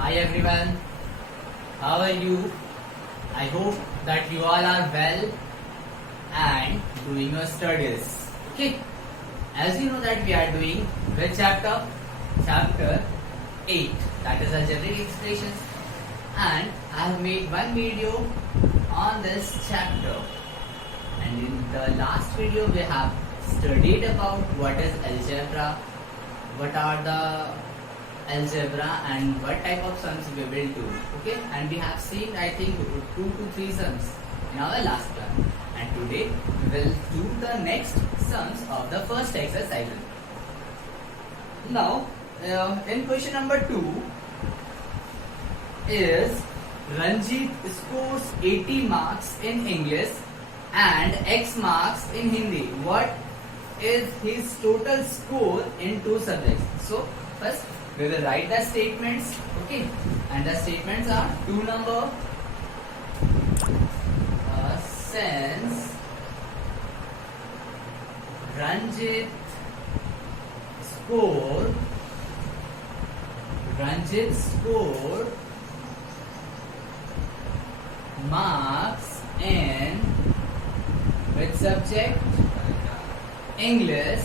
Hi everyone, how are you? I hope that you all are well and doing your studies. Okay, as you know that we are doing which chapter? Chapter 8, that is algebraic expressions, and I have made one video on this chapter, and in the last video we have studied about what is algebra, what are the algebra and what type of sums we will do. Okay, and we have seen I think 2 to 3 sums in our last class, and today we will do the next sums of the first exercise. Now in question number 2 is Ranjit scores 80 marks in English and X marks in Hindi. What is his total score in 2 subjects? So first we will write the statements, okay, and the statements are 2 number, since Ranjit scored marks in which subject? English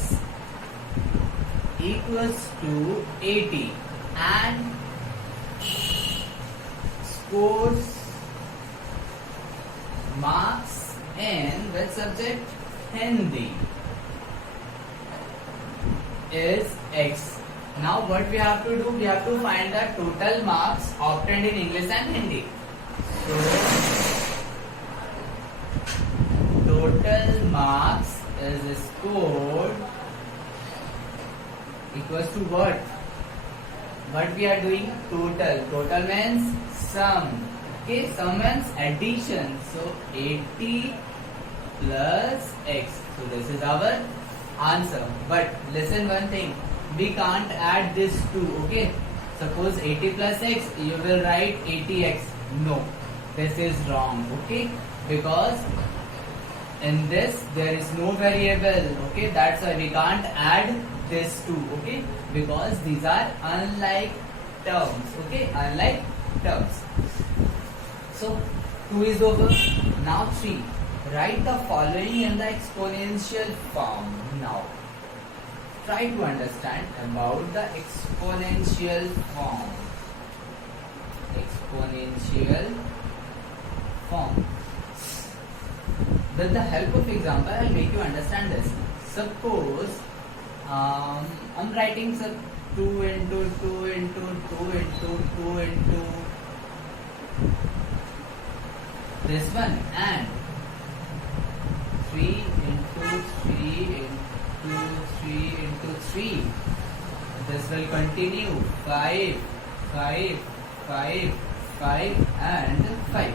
equals to 80 and scores marks in which subject? Hindi is X. Now what we have to do? We have to find the total marks obtained in English and Hindi. So total marks is scored equals to what? What we are doing? Total. Total means sum. Okay, sum means addition. So 80 plus X. So this is our answer. But listen one thing. We can't add this 2. Okay. Suppose 80 plus X, you will write 80X. No. This is wrong. Okay. Because in this there is no variable. Okay. That's why we can't add this 2. Okay. Because these are unlike terms. Okay. Unlike terms. So 2 is over. Now 3. Write the following in the exponential form. Now try to understand about the exponential form. Exponential form. With the help of example, I'll make you understand this. Suppose I'm writing 2 into 2 into 2 into 2 into this one, and 3 into 3 into 3 into 3. This will continue 5, 5, 5, 5 and 5.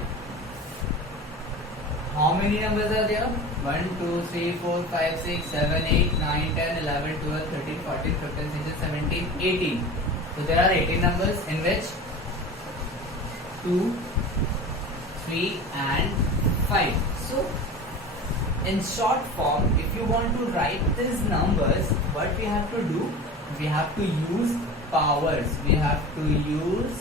How many numbers are there? 1, 2, 3, 4, 5, 6, 7, 8, 9, 10, 11, 12, 13, 14, 15, 16, 17, 18. So there are 18 numbers in which 2, 3 and 5. So in short form, if you want to write these numbers, what we have to do? We have to use powers. We have to use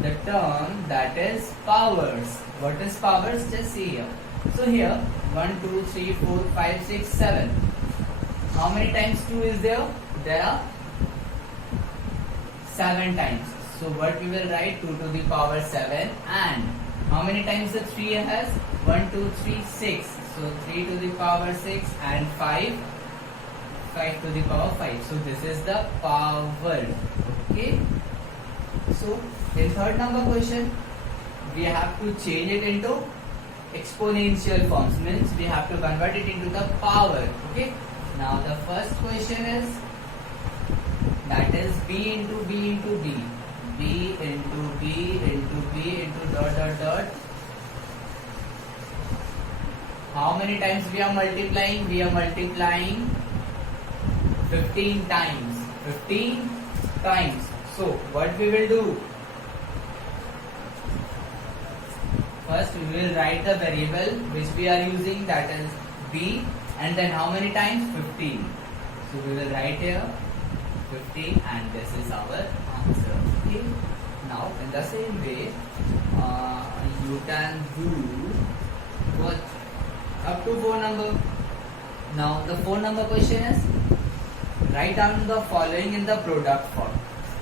the term that is powers. What is powers? Just see here. So here 1, 2, 3, 4, 5, 6, 7. How many times 2 is there? There are 7 times. So what we will write? 2 to the power 7. And how many times the 3 has? 1, 2, 3, 6. So 3 to the power 6 and 5 to the power 5. So this is the power. Okay. So in third number question, we have to change it into exponential forms. Means we have to convert it into the power. Okay. Now the first question is, that is b into b into b. B into b into b into dot dot dot. How many times we are multiplying? We are multiplying 15 times. 15 times. So what we will do? First we will write the variable which we are using, that is b, and then how many times? 15. So we will write here 15 and this is our answer. Okay. the same way, you can do what up to 4 number. Now the 4 number question is, write down the following in the product form.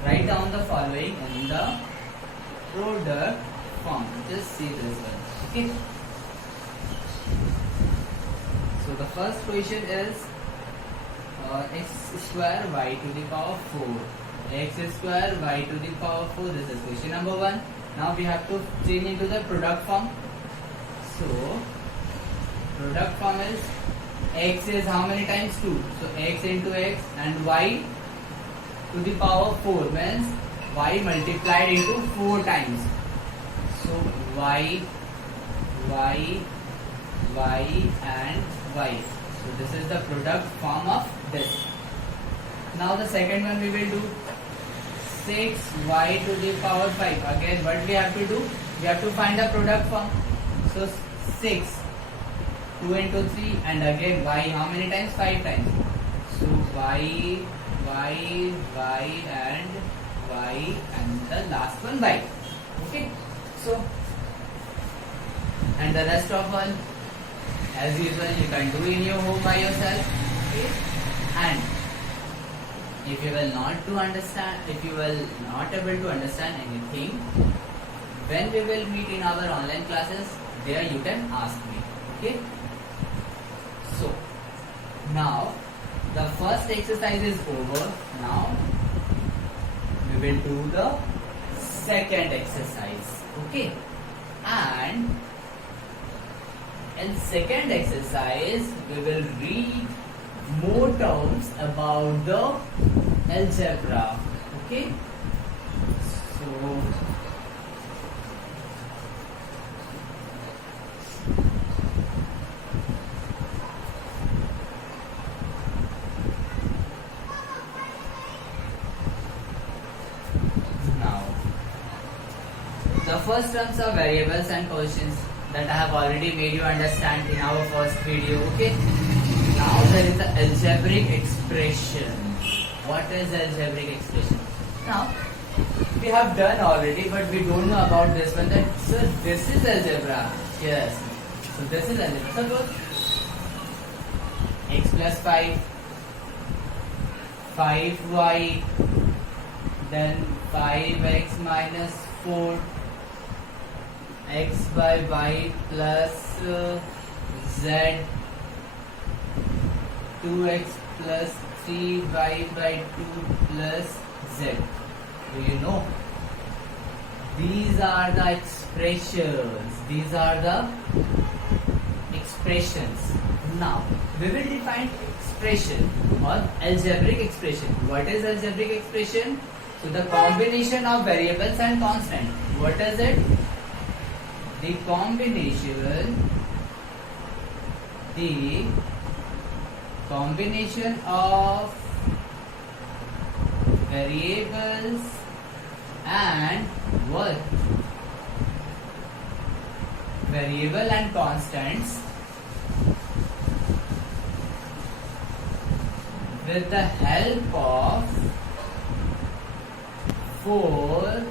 Write down the following in the product form. Just see this one. Okay. So the first question is x square y to the power 4. X square y to the power 4. This is question number 1. Now we have to change into the product form. So product form is x is how many times 2? So x into x, and y to the power 4 means y multiplied into 4 times. So y and y. So this is the product form of this. Now the second one we will do 6y to the power 5. Again, what we have to do? We have to find the product form. So 6, 2 into 3, and again y how many times? 5 times. So y and the last one y. Okay. So and the rest of one, as usual, you can do in your home by yourself. Okay. And if you will not able to understand anything, when we will meet in our online classes, there you can ask me. Okay. So now the first exercise is over. Now we will do the second exercise. Okay. And in second exercise, we will read more terms about the algebra. Okay. So now the first terms are variables and quotients that I have already made you understand in our first video. Okay. Now there is the algebraic expression. What is algebraic expression? Now we have done already, but we don't know about this one. That sir, this is algebra. Yes. So this is algebra. Suppose x plus 5, 5y, then 5x minus 4, x by y plus z, 2x plus 3y by 2 plus z. Do you know? These are the expressions. These are the expressions. Now, we will define expression or algebraic expression. What is algebraic expression? So, the combination of variables and constant. What is it? The combination of variables and what? Variable and constants with the help of 4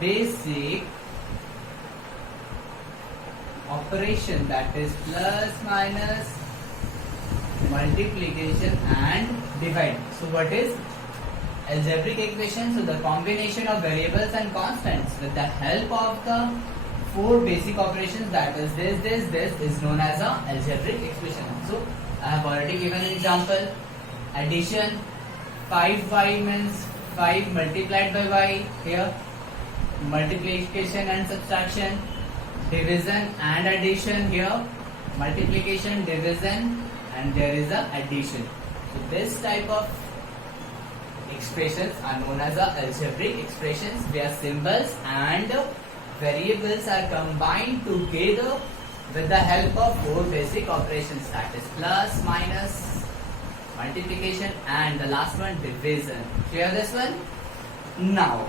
basic operation, that is plus, minus, multiplication and divide. So what is algebraic equation? So the combination of variables and constants with the help of the 4 basic operations, that is this is known as a algebraic expression. So I have already given an example. Addition, 5y means 5 multiplied by y here. Multiplication and subtraction, division and addition here, multiplication, division, and there is a addition. So this type of expressions are known as algebraic expressions, where symbols and variables are combined together with the help of 4 basic operations, that is plus, minus, multiplication, and the last one division. Clear this one? Now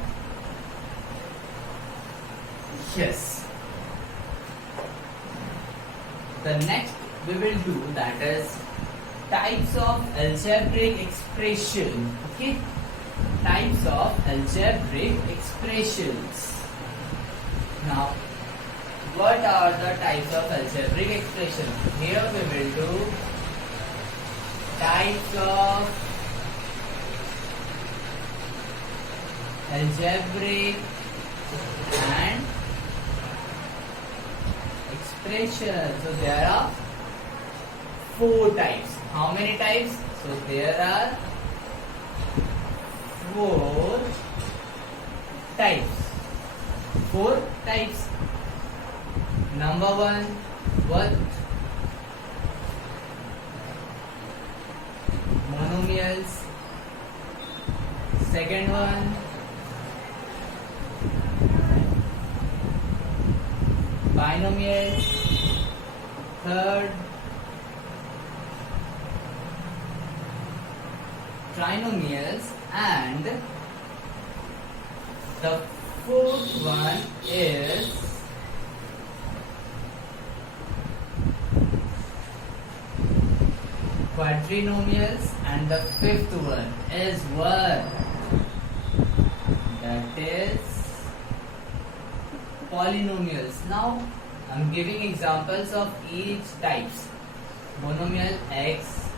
yes, the next we will do, that is types of algebraic expression. Okay. types of algebraic expressions. Now, what are the types of algebraic expressions? Here we will do types of algebraic and expressions. So there are 4 types. How many types? So there are 4 types. 4 types. Number 1, what? Monomials. Second one, binomials. Third, trinomials, and the 4th one is quadrinomials, and the 5th one is what? That is polynomials. Now I'm giving examples of each types. Monomial x,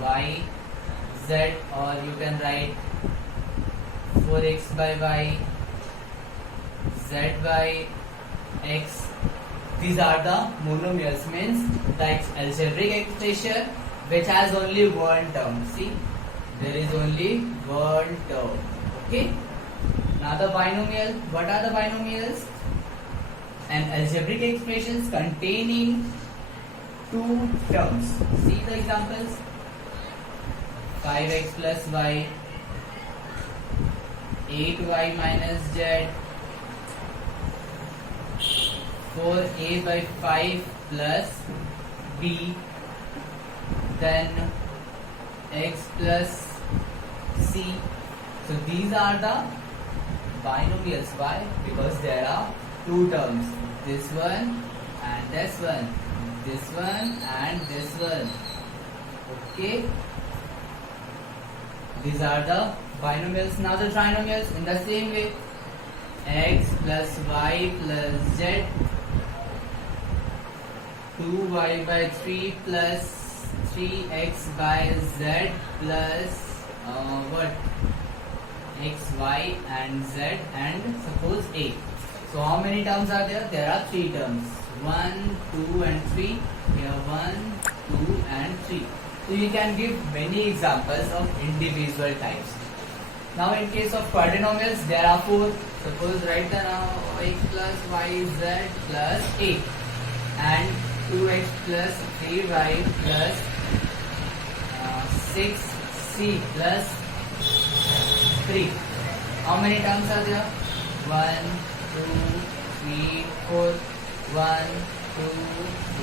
y, z, or you can write 4x by y, z by x. These are the monomials, means the algebraic expression which has only one term. See, there is only one term. Okay. Now the binomial. What are the binomials? An algebraic expressions containing 2 terms. See the examples. 5x plus y, 8y minus z, 4a by 5 plus b, then x plus c. So these are the binomials. Why? Because there are 2 terms. This one and this one. This one and this one. Okay. These are the binomials. Now the trinomials in the same way. X plus y plus z, 2y by 3 plus 3x by z plus what? X, y and z, and suppose a. So how many terms are there? There are 3 terms. 1, 2 and 3. Here 1, 2 and 3. So you can give many examples of individual types. Now in case of quadrinomials, there are 4. Suppose write the now x plus y z plus a, and 2x plus 3y plus 6c plus 3. How many terms are there? 1, 2, 3, 4. 1, 2,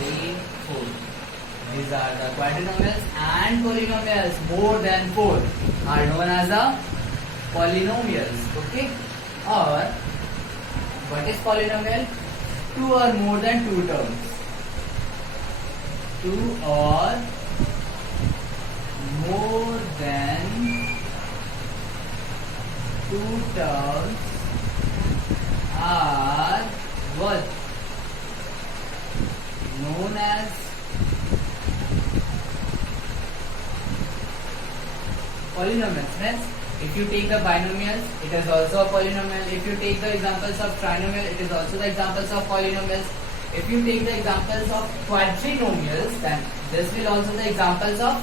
3, 4. These are the quadrinomials, and polynomials more than 4 are known as the polynomials. Okay? Or what is polynomial? 2 or more than 2 terms. 2 or more than 2 terms are what? Known as polynomials. Friends, if you take the binomials, it is also a polynomial. If you take the examples of trinomial, it is also the examples of polynomials. If you take the examples of quadrinomials, then this will also the examples of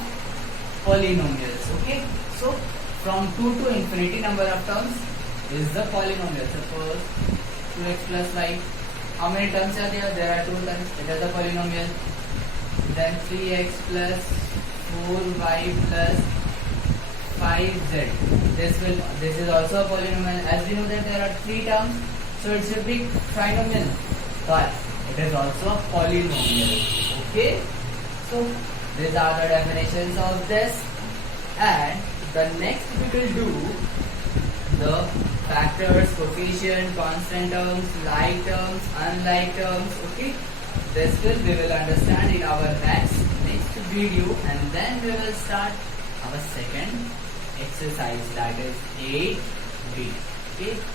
polynomials. Okay, so from 2 to infinity number of terms is the polynomial. Suppose 2x plus y. How many terms are there? There are 2 terms. It is a polynomial. Then 3x plus 4y plus 5z. This is also a polynomial. As we know that there are 3 terms, so it should be trinomial, but it is also a polynomial. Okay. So these are the definitions of this, and the next we will do the factors, coefficient, constant terms, like terms, unlike terms. Okay. We will understand in our next video, and then we will start our second exercise, that is 8b. Okay.